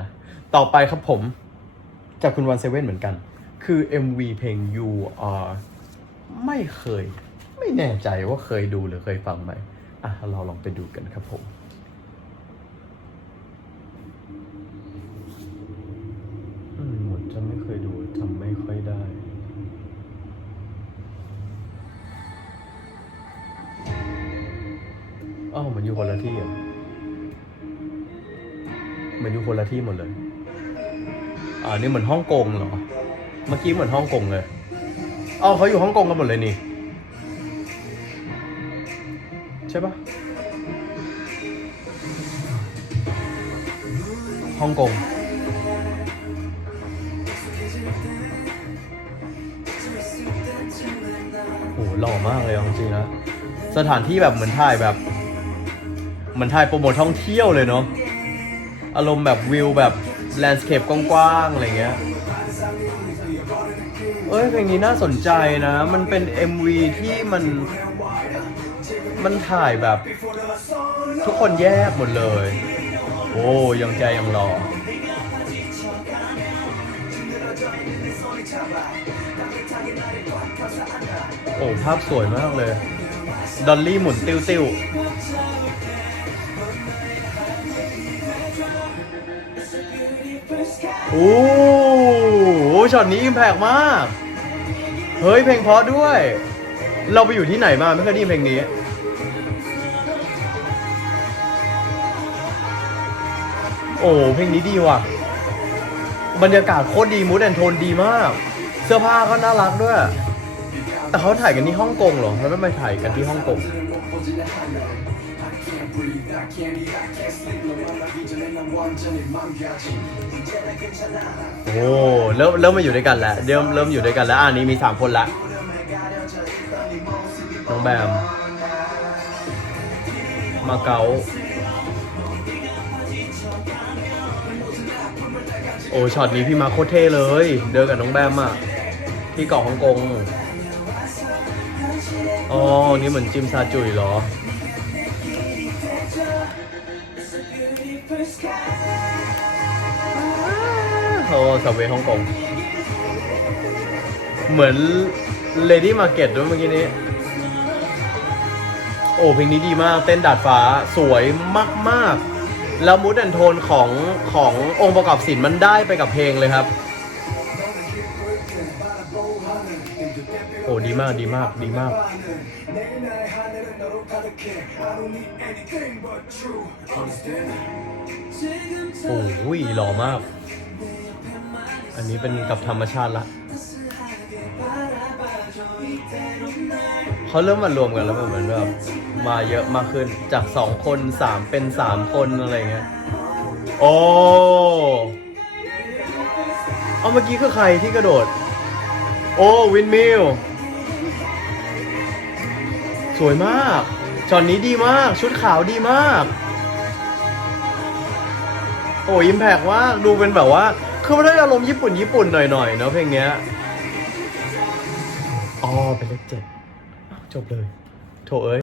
นะ ต่อไปครับผม จากคุณวันเซเว่นเหมือนกัน คือ MV เพลง You Are ไม่เคย ไม่แน่ใจว่าเคยดูหรือเคยฟังไหมอะ เราลองไปดูกันครับผมอืมเหมือนจะไม่เคยดูจำไม่ค่อยได้อ้าวเหมือนอยู่คนละที่อะ เหมือนอยู่คนละที่หมดเลยอ่านี่เหมือนฮ่องกงเหรอ เมื่อกี้เหมือนฮ่องกงเลยอ๋อเขาอยู่ฮ่องกงกันหมดเลยนี่ ใช่ปะฮ่องกงโหหล่อมากเลยจริงๆนะ สถานที่แบบเหมือนถ่ายแบบ เหมือนถ่ายโปรโมทท่องเที่ยวเลยเนาะ อารมณ์แบบวิวแบบแลนด์สเคปกว้างๆอะไรเงี้ย เอ้ยเพลงนี้น่าสนใจนะ มันเป็น MV ที่มัน มันถ่ายแบบ ทุกคนแยกหมดเลย โอ้ยังใจยังหล่อโอ้ภาพสวยมากเลย ดอลลี่หมุนติ้วติ้ว โอ้โหช็อตนี้อิมแพกมาก เฮ้ยเพลงเพราะด้วย เราไปอยู่ที่ไหนมาไม่เคยได้ยินเพลงนี้โอ้เพลงนี้ดีว่ะ บรรยากาศโคตรดีมูดแอนโทนดีมาก เสื้อผ้าก็น่ารักด้วย แต่เขาถ่ายกันที่ฮ่องกงเหรอแล้วไม่ไปถ่ายกันที่ฮ่องกง โอ้เริ่มเริ่มมาอยู่ด้วยกันแล้วเริ่มเริ่มอยู่ด้วยกันแล้วอันนี้มีสามคนละน้องแบม มาเก๊าโอ้ช็อตนี้พี่มาโคตรเท่เลย เดินกับน้องแบมอะที่เกาะฮ่องกงอ๋อนี่เหมือนจิมซาจุยเหรอ โอ้สับเวฮ่องกง เหมือนเลดี้มาเก็ตด้วยเมื่อกี้นี้ โอ้เพลงนี้ดีมาก เต้นดาดฟ้าสวยมาก ๆ แล้วมูดแอนโทนของขององค์ประกอบศิลป์มันได้ไปกับเพลงเลยครับ โอ้ดีมากดีมากดีมาก โอ้โหหล่อมาก อันนี้เป็นกับธรรมชาติละ เขาเริ่มมารวมกันแล้วเหมือนแบบมาเยอะมากขึ้นจากสองคนสามเป็นสามคนอะไรเงี้ย โอ้เอาเมื่อกี้คือใครที่กระโดด โอ้ วินมิล สวยมาก ช็อนนี้ดีมาก ชุดขาวดีมาก โอ้ยิมแพกว่าดูเป็นแบบว่า คือมันได้อารมณ์ญี่ปุ่นญี่ปุ่นหน่อยๆเนาะเพลงเนี้ยอ๋อเป็นเลขเจ็ดจบเลย โถเอ้ย